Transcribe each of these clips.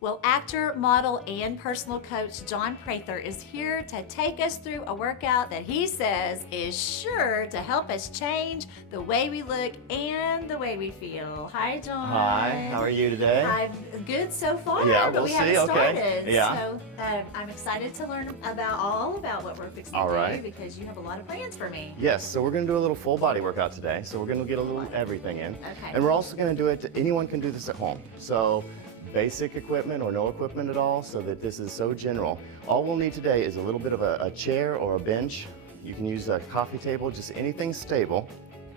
Well, actor, model, and personal coach John Prather is here to take us through a workout that he says is sure to help us change the way we look and the way we feel. Hi, John. Hi, how are you today? I'm good so far, Yeah, but we'll we see, haven't okay. started. Yeah. So I'm excited to learn all about what we're fixing All to right. do because you have a lot of plans for me. Yes, so we're going to do a little full body workout today. So we're going to get a little everything in. Okay. And we're also going to do it, anyone can do this at home. So basic equipment or no equipment at all, so that this is so general. All we'll need today is a little bit of a chair or a bench. You can use a coffee table, just anything stable.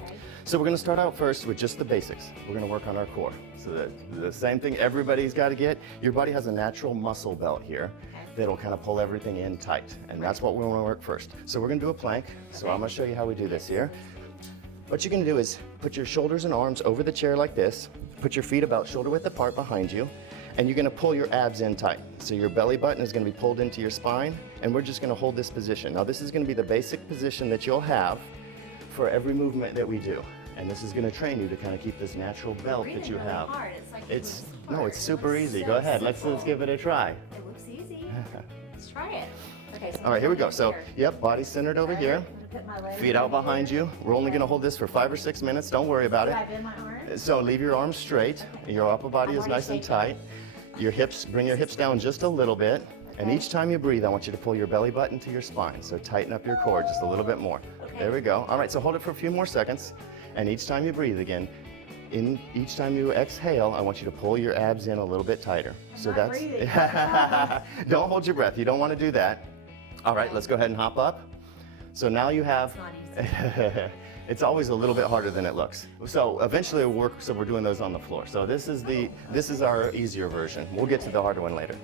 Okay. So we're going to start out first with just the basics. We're going to work on our core. So the same thing everybody's got to get. Your body has a natural muscle belt here that'll kind of pull everything in tight. And that's what we want to work first. So we're going to do a plank. So I'm going to show you how we do this here. What you're going to do is put your shoulders and arms over the chair like this. Put your feet about shoulder width apart behind you. And you're going to pull your abs in tight. So your belly button is going to be pulled into your spine, and we're just going to hold this position. Now this is going to be the basic position that you'll have for every movement that we do. And this is going to train you to kind of keep this natural belt that you have. Hard. It's like It's super easy. Go ahead, let's give it a try. It looks easy. Let's try it. Okay. So All right, here we go. So, yep, body centered over here. I'm gonna put my legs Feet out over behind here. you. We're only going to hold this for 5 or 6 minutes. Don't worry about Do it. I bend my arms? So leave your arms straight. Your upper body I'm is nice and already tight. Your hips, bring your hips down just a little bit. And each time you breathe, I want you to pull your belly button to your spine. So tighten up your core just a little bit more. Okay. There we go. All right, so hold it for a few more seconds. And each time you breathe again, each time you exhale, I want you to pull your abs in a little bit tighter. So not that's breathing. Don't hold your breath. You don't want to do that. All right, let's go ahead and hop up. So now you have It's not easy. It's always a little bit harder than it looks. So eventually it'll work, so we're doing those on the floor. So this is our easier version. We'll get to the harder one later.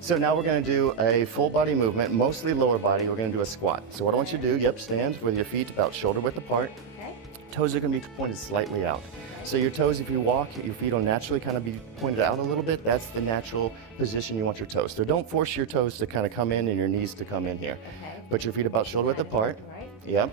So now we're going to do a full body movement, mostly lower body. We're going to do a squat. So what I want you to do, stand with your feet about shoulder width apart. Okay. Toes are going to be pointed slightly out. So your toes, if you walk, your feet will naturally kind of be pointed out a little bit. That's the natural position you want your toes. So don't force your toes to kind of come in and your knees to come in here. Okay. Put your feet about shoulder width apart. Right. Yep.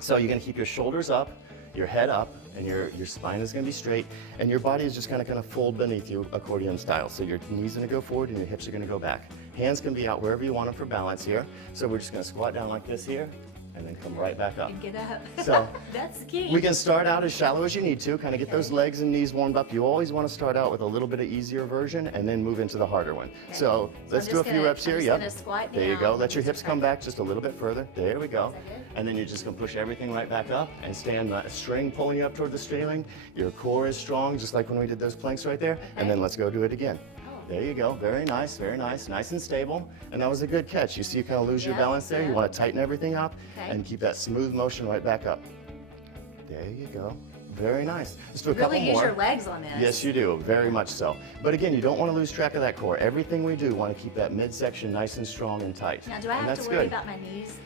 So you're going to keep your shoulders up, your head up, and your spine is going to be straight, and your body is just going to kind of fold beneath you accordion style. So your knees are going to go forward and your hips are going to go back. Hands can be out wherever you want them for balance here. So we're just going to squat down like this here, and then come right back up. And get up. So That's key. we can start out as shallow as you need to, kind of get those legs and knees warmed up. You always want to start out with a little bit of easier version and then move into the harder one. So let's do a few reps here. Yep. There you go. Let your hips come back just a little bit further. There we go. And then you're just going to push everything right back up and stand a string pulling you up toward the ceiling. Your core is strong, just like when we did those planks right there. And then let's go do it again. There you go. Very nice, nice and stable. And that was a good catch. You see you kind of lose your balance there. You want to tighten everything up and keep that smooth motion right back up. There you go. Very nice. Let's do a couple more. Really use your legs on this. Yes, you do. Very much so. But again, you don't want to lose track of that core. Everything we do, want to keep that midsection nice and strong and tight. Now, do I And have that's to worry good. about my knees,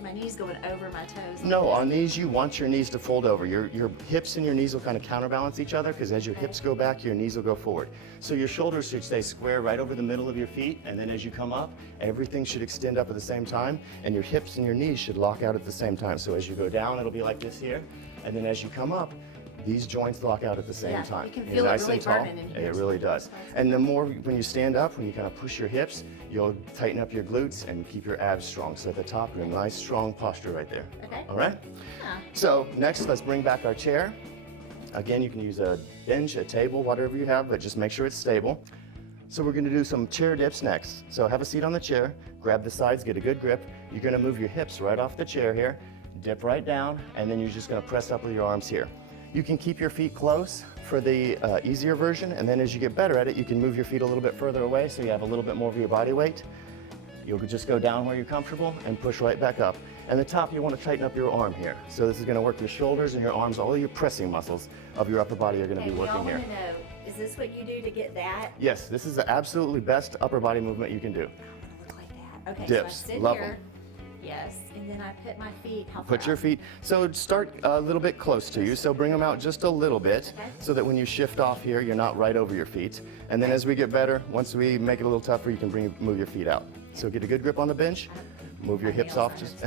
my knees going over my toes? like No, this? on these, you want your knees to fold over. Your hips and your knees will kind of counterbalance each other, because as your hips go back, your knees will go forward. So your shoulders should stay square right over the middle of your feet, and then as you come up, everything should extend up at the same time, and your hips and your knees should lock out at the same time. So as you go down, it'll be like this here, and then as you come up, these joints lock out at the same time. You can You're feel it nice really and tall. burning in here. It really does. And the more, when you stand up, when you kind of push your hips, you'll tighten up your glutes and keep your abs strong. So at the top, you're in a nice, strong posture right there. Okay. All right? Yeah. So next, let's bring back our chair. Again, you can use a bench, a table, whatever you have, but just make sure it's stable. So we're going to do some chair dips next. So have a seat on the chair, grab the sides, get a good grip. You're going to move your hips right off the chair here, dip right down, and then you're just going to press up with your arms here. You can keep your feet close for the easier version, and then as you get better at it, you can move your feet a little bit further away so you have a little bit more of your body weight. You'll just go down where you're comfortable and push right back up. And the top, you want to tighten up your arm here. So this is going to work your shoulders and your arms, all your pressing muscles of your upper body are going to be And working y'all here. want to know, is this what you do to get that? Yes, this is the absolutely best upper body movement you can do. I want to look like that. Okay, Dips, so I sit love here. 'em. Yes, and then I put my feet. How far Put your out? feet, so start a little bit close to you, so bring them out just a little bit, Okay. so that when you shift off here, you're not right over your feet. And then as we get better, once we make it a little tougher, you can move your feet out. So get a good grip on the bench, move your hips off just,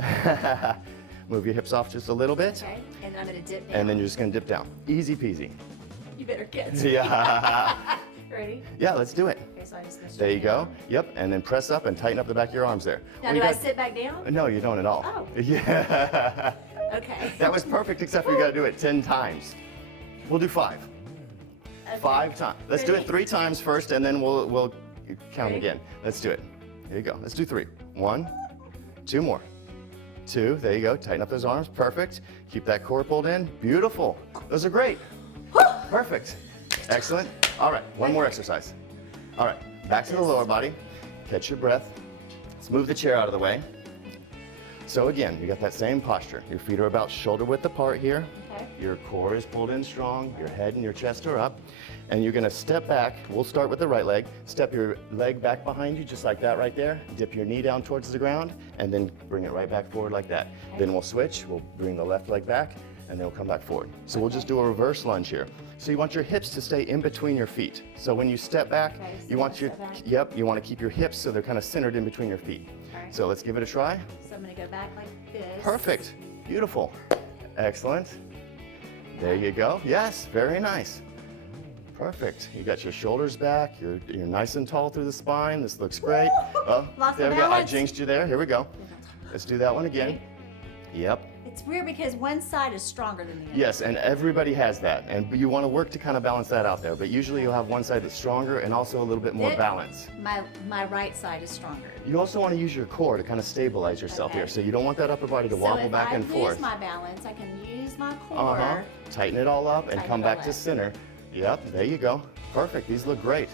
move your hips off just a little bit, Okay, and then I'm going to dip down. and then you're just gonna dip down. Easy peasy. You better get Yeah. Ready? Yeah, let's do it. Okay, so I just There you go. Yep, and then press up and tighten up the back of your arms there. Now, do I sit back down? No, you don't at all. Oh. Yeah. Okay. That was perfect, except for you gotta do it 10 times. We'll do 5. Okay. 5 times. Let's do it Ready? 3 times first, and then we'll count Ready? again. Let's do it. There you go. Let's do 3. 1, 2 more. 2, there you go. Tighten up those arms. Perfect. Keep that core pulled in. Beautiful. Those are great. Perfect. Excellent. All right, one more exercise. All right, back to the lower body. Catch your breath. Let's move the chair out of the way. So again, you got that same posture. Your feet are about shoulder width apart here. Okay. Your core is pulled in strong. Your head and your chest are up. And you're gonna step back. We'll start with the right leg. Step your leg back behind you, just like that right there. Dip your knee down towards the ground, and then bring it right back forward like that. Then we'll switch. We'll bring the left leg back, and then we'll come back forward. So we'll just do a reverse lunge here. So you want your hips to stay in between your feet. So when you step back, Okay, so you want your, step back. yep, you want to keep your hips so they're kind of centered in between your feet. All right. So let's give it a try. So I'm going to go back like this. Perfect. Beautiful. Excellent. There you go. Yes, very nice. Perfect. You got your shoulders back. You're nice and tall through the spine. This looks great. Oh, Lost there my we go. I balance. jinxed you there. Here we go. Let's do that one again. Yep. It's weird because one side is stronger than the other. Yes, and everybody has that. And you want to work to kind of balance that out there. But usually you'll have one side that's stronger and also a little bit more It- balance. My right side is stronger. You also want to use your core to kind of stabilize yourself Okay. here. So you don't want that upper body to wobble back and So if forth. I lose my balance, I can use my core. Uh-huh. Tighten it all up and Tighten come it back all to up. center. Yep, there you go. Perfect. These look great.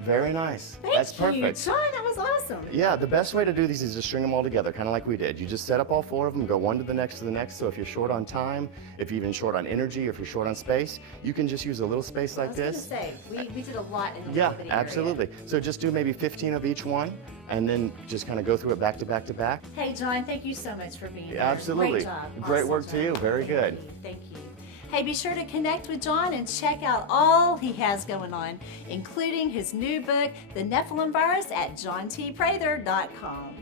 Very nice. Thank That's you, perfect. John. That was awesome. Yeah, the best way to do these is to string them all together, kind of like we did. You just set up all 4 of them, go one to the next to the next. So if you're short on time, if you're even short on energy, if you're short on space, you can just use a little space I like was going to this. say, we did a lot in the Yeah, little bitty area. absolutely. So just do maybe 15 of each one, and then just kind of go through it back to back to back. Hey, John, thank you so much for being here. Absolutely. Great job. Great Awesome work to job. you. Very good. Thank you. Hey, be sure to connect with John and check out all he has going on, including his new book, The Nephilim Virus, at johntprather.com.